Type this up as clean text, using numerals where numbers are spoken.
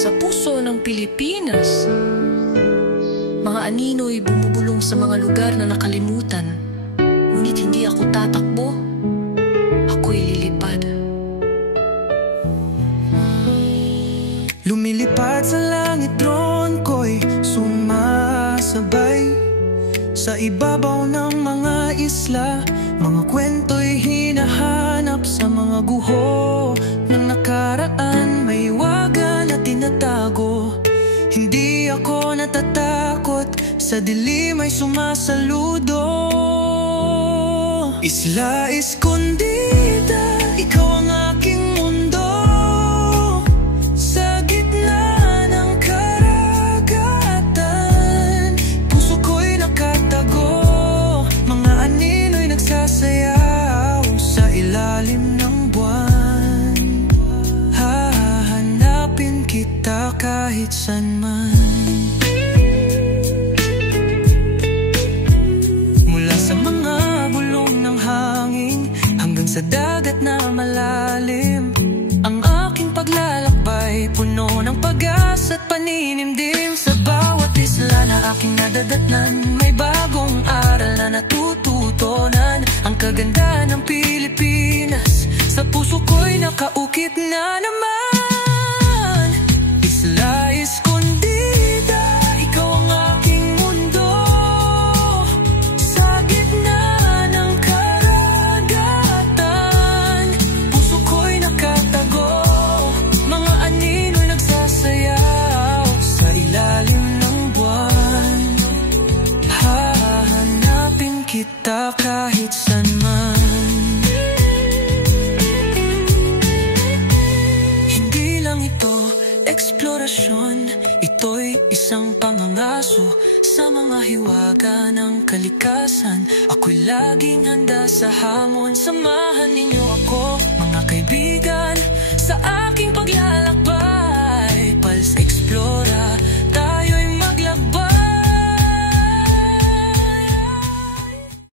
sa puso ng Pilipinas. Mga anino'y bumubulong sa mga lugar na nakalimutan. Ngunit hindi ako tatakbo, ako'y lilipad. Lumilipad sa langit, drone ko'y sumasabay sa ibabaw ng mga isla. Mga kwento'y hinahanap sa mga guho ng nakaraan. May waga na tinatago. Hindi ako natatakot, sa dilim ay sumasaludo. Isla Escondida, ikaw ang aking mundo. Sa gitna ng karagatan, puso ko'y nakatago. Mga anino'y nagsasayaw sa ilalim ng buwan. Hahanapin kita kahit saan man. Mula sa mga bulong ng hangin hanggang sa dagat na malalim, ang aking paglalakbay puno ng pag-asa at paninimdim. Sa bawat isla na aking nadadatnan, may bagong aral na natututunan. Ang kaganda ng Pilipinas sa puso ko'y nakaukit na naman. Isla Escondida, ikaw ang aking mundo. Sa gitna ng karagatan, puso ko'y nakatago. Mga anino'y nagsasayaw sa ilalim ng buwan. Hahanapin kita kahit saan man. Hindi lang ito eksplorasyon, ito'y isang pangangaso sa mga hiwaga ng kalikasan. Ako'y laging handa sa hamon. Samahan ninyo ako, mga kaibigan, sa aking paglalakbay.